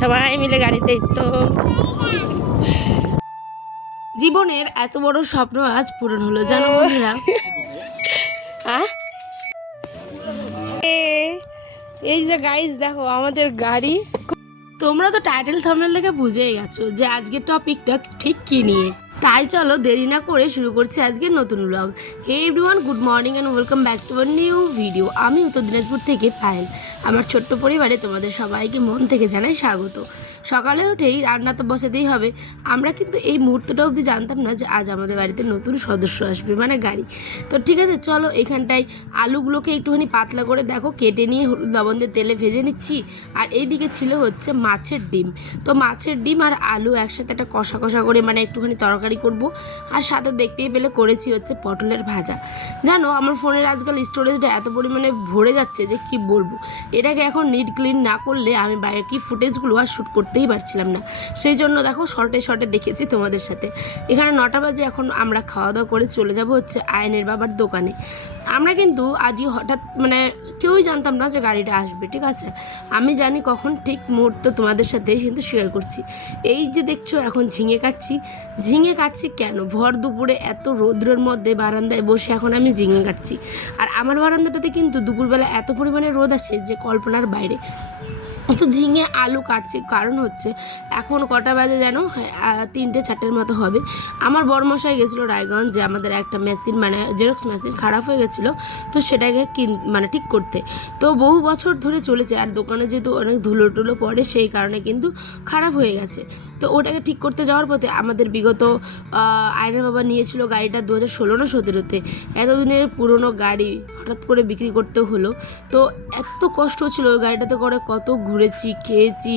সবাই মিলে গাড়িতে তো জীবনের এত বড় স্বপ্ন আজ পূরণ হলো জানো বন্ধুরা। এই যে গাইস দেখো আমাদের গাড়ি। তোমরা তো টাইটেল থাম্বনেল দেখে বুঝেই গেছো যে আজকের টপিকটা ঠিক কি নিয়ে। তাই চলো দেরি না করে শুরু করছি আজকের নতুন blog. Hey everyone, good morning and welcome back to our new video. আমি উত্তর দিনাজপুর থেকে পায়েল। আমার ছোট্ট পরিবারে তোমাদের সবাইকে মন থেকে জানাই স্বাগত। সকালে উঠেই রান্না তো বসাতেই হবে। আমরা কিন্তু এই মুহূর্তটা অবধি জানতাম না যে আজ আমাদের বাড়িতে নতুন সদস্য আসবে, মানে গাড়ি। তো ঠিক আছে, চলো এখানটায় আলুগুলোকে একটুখানি পাতলা করে দেখো কেটে নিয়ে হলুদ লবণ দিয়ে তেলে ভেজে নিচ্ছি। আর এইদিকে ছিল হচ্ছে মাছের ডিম। তো মাছের ডিম আর আলু একসাথে একটা কষা কষা করে মানে একটুখানি তরকারি করব। আর সাথে দেখতেই পেলে করেছি হচ্ছে পটলের ভাজা। জানো আমার ফোনের আজকাল স্টোরেজটা এত পরিমাণে ভরে যাচ্ছে যে কি বলবো। এটাকে এখন নিট ক্লিন না করলে আমি বাইরে কি ফুটেজগুলো আর শ্যুট করতেই পারছিলাম না। সেই জন্য দেখো শর্টে শর্টে দেখেছি তোমাদের সাথে। এখানে 9টা বাজে, এখন আমরা খাওয়া দাওয়া করে চলে যাব হচ্ছে আয়নের বাবার দোকানে। আমরা কিন্তু আজই হঠাৎ মানে কেউই জানতাম না যে গাড়িটা আসবে, ঠিক আছে। আমি জানি কখন ঠিক মুহূর্ত তোমাদের সাথে কিন্তু শেয়ার করছি। এই যে দেখছো এখন ঝিঙে কাটছি কেন, ভর দুপুরে এত রৌদ্রের মধ্যে বারান্দায় বসে এখন আমি ঝিঙে কাটছি। আর আমার বারান্দাটাতে কিন্তু দুপুরবেলা এত পরিমাণে রোদ আসে যে কল্পনার বাইরে। তো ঝিঙে আলু কাটছি, কারণ হচ্ছে এখন কটা বাজে যেন 3-4টের মতো হবে। আমার বড়মশাই গেছিলো রায়গঞ্জ, যে আমাদের একটা মেশিন মানে জেরক্স মেশিন খারাপ হয়ে গেছিলো। তো সেটাকে মানে ঠিক করতে তো বহু বছর ধরে চলেছে। আর দোকানে যেহেতু অনেক ধুলো টুলো পড়ে সেই কারণে কিন্তু খারাপ হয়ে গেছে। তো ওটাকে ঠিক করতে যাওয়ার পথে আমাদের বিগত আয়নের বাবা নিয়েছিল গাড়িটা 2016 না 17-তে। এতদিনের পুরনো গাড়ি হঠাৎ করে বিক্রি করতে হলো। তো এত কষ্ট ছিল ওই গাড়িটাতে করে, কত ঘুরেছি খেয়েছি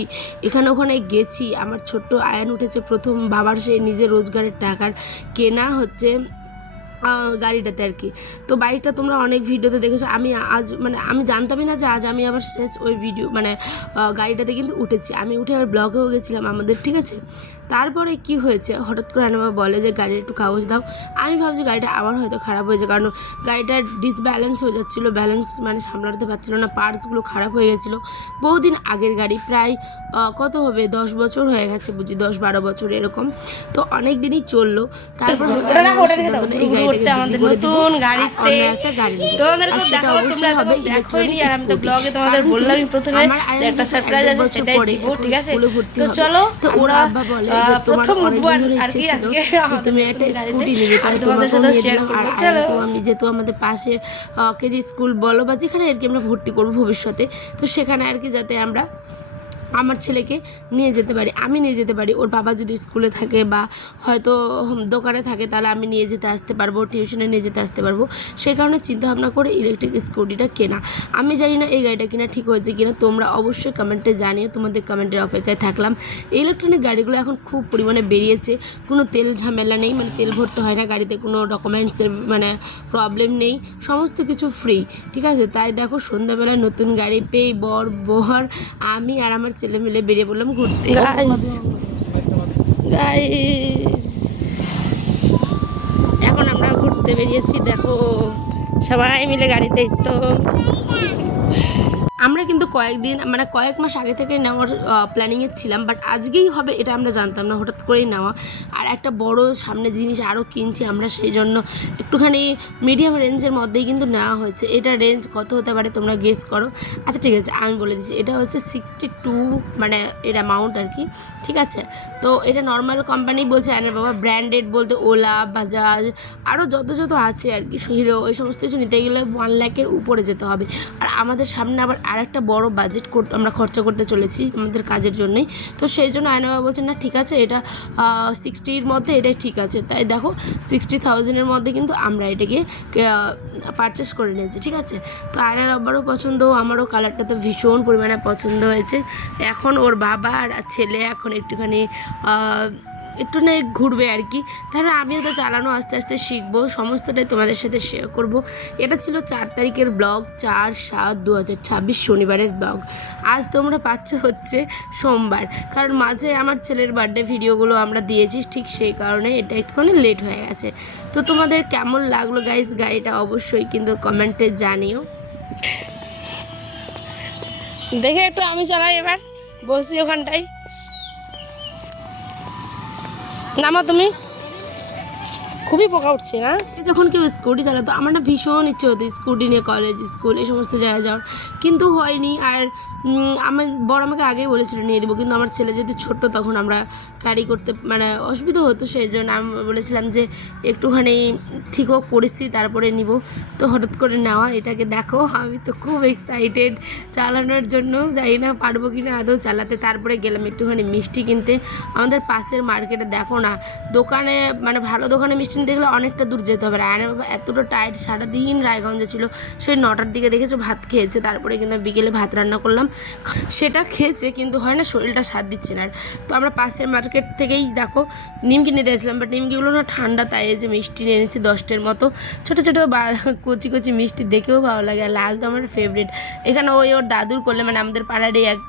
এখানে ওখানে গেছি। আমার ছোট্ট আয়ান উঠেছে প্রথম বাবার সেই নিজের রোজগারের টাকার কেনা হচ্ছে গাড়িটাতে আর কি। তো বাইকটা তোমরা অনেক ভিডিওতে দেখেছো। আমি আজ মানে আমি জানতামই না যে আজ আমি আবার শেষ ওই ভিডিও মানে গাড়িটাতে কিন্তু উঠেছি। আমি উঠে আবার ব্লগেও গেছিলাম আমাদের, ঠিক আছে। তারপরে কি হয়েছে, হঠাৎ করে আনাবা বলে যে গাড়ির একটু কাগজ দাও। আমি ভাবছি গাড়িটা আবার হয়তো খারাপ হয়েছে, কারণ গাড়িটার ডিসব্যালেন্স হয়ে যাচ্ছিলো, ব্যালেন্স মানে সামলাতে পারছিলো না, পার্টসগুলো খারাপ হয়ে গেছিলো। বহুদিন আগের গাড়ি, প্রায় কত হবে 10 বছর হয়ে গেছে বুঝি, 10-12 বছর এরকম। তো অনেক দিনই চললো। তারপর এই আমাদের নতুন গাড়িতে তোমাদেরকে দেখাবো, তোমরা এখন দেখোইনি। আর আমি তো ব্লগে তোমাদের বললামই প্রথমে একটা সারপ্রাইজ আছে, সেটাই দিব, ঠিক আছে। তো চলো, তো ওরা আব্বা বলে যে তোমার অনেকদিন ধরে ইচ্ছে ছিল তুমি একটা স্কুটি নিবে, তাই তোমাকে নিয়ে দিলাম। আর আমি যেহেতু আমাদের পাশের কেজি স্কুল বলো বা যেখানে আর কি আমরা ভর্তি করবো ভবিষ্যতে, তো সেখানে আর কি যাতে আমরা আমার ছেলেকে নিয়ে যেতে পারি, আমি নিয়ে যেতে পারি। ওর বাবা যদি স্কুলে থাকে বা হয়তো দোকানে থাকে তাহলে আমি নিয়ে যেতে আসতে পারবো, টিউশনে নিয়ে যেতে আসতে পারবো। সেই কারণে চিন্তাভাবনা করে ইলেকট্রিক স্কুটিটা কেনা। আমি জানি না এই গাড়িটা কিনা ঠিক হয়েছে কিনা, তোমরা অবশ্যই কমেন্টে জানিও, তোমাদের কমেন্টের অপেক্ষায় থাকলাম। ইলেকট্রনিক গাড়িগুলো এখন খুব পরিমাণে বেরিয়েছে, কোনো তেল ঝামেলা নেই, মানে তেল ভরতে হয় না গাড়িতে, কোনো ডকুমেন্টসের মানে প্রবলেম নেই, সমস্ত কিছু ফ্রি, ঠিক আছে। তাই দেখো সন্ধ্যাবেলায় নতুন গাড়ি পেয়ে বর আমি আর আমার ছেলে মিলে বেরিয়ে পড়লাম ঘুরতে। এখন আমরা ঘুরতে বেরিয়েছি, দেখো সবাই মিলে গাড়িতে তো। আমরা কিন্তু কয়েক মাস আগে থেকে নেওয়ার প্ল্যানিংয়ে ছিলাম, বাট আজকেই হবে এটা আমরা জানতাম না, হঠাৎ করেই নেওয়া। আর একটা বড় সামনে জিনিস আরও কিনছি আমরা, সেই জন্য একটুখানি মিডিয়াম রেঞ্জের মধ্যেই কিন্তু নেওয়া হয়েছে। এটা রেঞ্জ কত হতে পারে তোমরা গেস করো। আচ্ছা ঠিক আছে, আমি বলে দিচ্ছি, এটা হচ্ছে 62 মানে এর অ্যামাউন্ট আর কি, ঠিক আছে। তো এটা নর্মাল কোম্পানি বলছে আয়নের বাবা, ব্র্যান্ডেড বলতে ওলা, বাজাজ, আরও যত আছে আর কি, হিরো, ওই সমস্ত কিছু নিতে গেলে 1 লাখের উপরে যেতে হবে। আর আমাদের সামনে আবার আরেকটা বড় বাজেট আমরা খরচা করতে চলেছি আমাদের কাজের জন্যই। তো সেই জন্য আয়নাবা বলছেন না ঠিক আছে, এটা 60-র মধ্যে এটাই ঠিক আছে। তাই দেখো 60,000-এর মধ্যে কিন্তু আমরা এটাকে পারচেস করে নিয়েছি, ঠিক আছে। তো আয়নার আব্বারও পছন্দ, আমারও কালারটা তো ভীষণ পরিমাণে পছন্দ হয়েছে। এখন ওর বাবা আর ছেলে এখন একটুখানি একটু না ঘুরবে আর কি। তাহলে আমিও তো চালানো আস্তে আস্তে শিখবো, সমস্তটাই তোমাদের সাথে শেয়ার করব। এটা ছিল 4 তারিখের ব্লগ, 4/7/2026 শনিবারের ব্লগ। আজ তোমরা পাচ্ছ হচ্ছে সোমবার, কারণ মাঝে আমার ছেলের বার্থডে ভিডিওগুলো আমরা দিয়েছি, ঠিক সেই কারণে এটা একটুখানি লেট হয়ে গেছে। তো তোমাদের কেমন লাগলো গাইজ গাড়িটা অবশ্যই কিন্তু কমেন্টে জানিও। দেখে একটু আমি চালাই এবার। বসি ওখানটাই। নামা তুমি, খুবই পোকা উঠছে না। যখন কেউ স্কুটি চালাতো আমার না ভীষণ ইচ্ছে হতো স্কুটি নিয়ে কলেজ স্কুল এই সমস্ত জায়গায় যাওয়ার, কিন্তু হয়নি। আর আমার বড় আমাকে আগেই বলেছিল নিয়ে দেবো, কিন্তু আমার ছেলে যেহেতু ছোট্ট তখন আমরা ক্যারি করতে মানে অসুবিধা হতো, সেই জন্য আমি বলেছিলাম যে একটুখানি ঠিক হোক পরিস্থিতি তারপরে নিব। তো হঠাৎ করে নেওয়া, এটাকে দেখো আমি তো খুব এক্সাইটেড চালানোর জন্য, জানি না পারবো কি না আদৌ চালাতে। তারপরে গেলাম একটুখানি মিষ্টি কিনতে আমাদের পাশের মার্কেটে। দেখো না দোকানে মানে ভালো দোকানে মিষ্টি নিতে গেলে অনেকটা দূর যেতে হবে। রায়নের বাবা এতটা টায়ার্ড, সারাদিন রায়গঞ্জে ছিল, সেই 9টার দিকে দেখেছো ভাত খেয়েছে। তারপরে কিন্তু বিকেলে ভাত রান্না করলাম, সেটা খেয়েছে, কিন্তু হয় না শরীরটা সাথ দিচ্ছে না। আর তো আমরা পাশের মার্কেট থেকেই দেখো নিমকি নিতে এসেছিলাম, বাট নিমকিগুলো না ঠান্ডা, তাই এই যে মিষ্টি নিয়ে নিচ্ছি 10টার মতো। ছোটো ছোটো কচি কচি মিষ্টি দেখেও ভালো লাগে। আর লাল তো আমার ফেভারিট। এখানে ওর দাদুর কোলে, মানে আমাদের পাড়ারই এক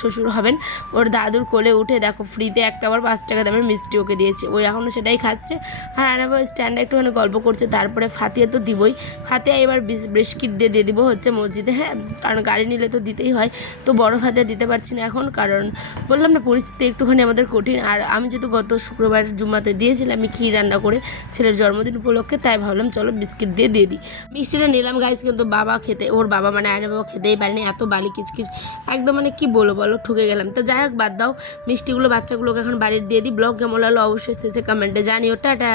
শ্বশুর হবেন, ওর দাদুর কোলে উঠে দেখো ফ্রিতে একটা আবার 5 টাকা দামের মিষ্টি ওকে দিয়েছে, ওই এখনও সেটাই খাচ্ছে। আর আনাবা স্ট্যান্ডে একটুখানি গল্প করছে। তারপরে ফাতিয়া তো দিবই, ফাতিয়া এবার বিস্কিট দিয়ে দিব হচ্ছে মসজিদে, হ্যাঁ, কারণ গাড়ি নিলে তো দিতেই হয়। তো বড় ফাতিয়া দিতে পারছি না এখন, কারণ বললাম না পরিস্থিতি একটুখানি আমাদের কঠিন। আর আমি যেহেতু গত শুক্রবার জুম্মাতে দিয়েছিলাম আমি ক্ষীর রান্না করে ছেলের জন্মদিন উপলক্ষে, তাই ভাবলাম চলো বিস্কিট দিয়ে দিই। মিষ্টিটা নিলাম গাইস, কিন্তু বাবা খেতে, ওর বাবা মানে আয়না বাবা খেতেই পারেনি, এত বালি কিচকিচ একদম, মানে কি বলো ঠকে গেলাম। তো যাই হোক বাদ দাও, মিষ্টিগুলো বাচ্চাগুলোকে এখন বাড়ির দিয়ে দিই। ব্লগ কেমন লাগলো অবশ্যই শেষে কমেন্টে জানিও। টাটা।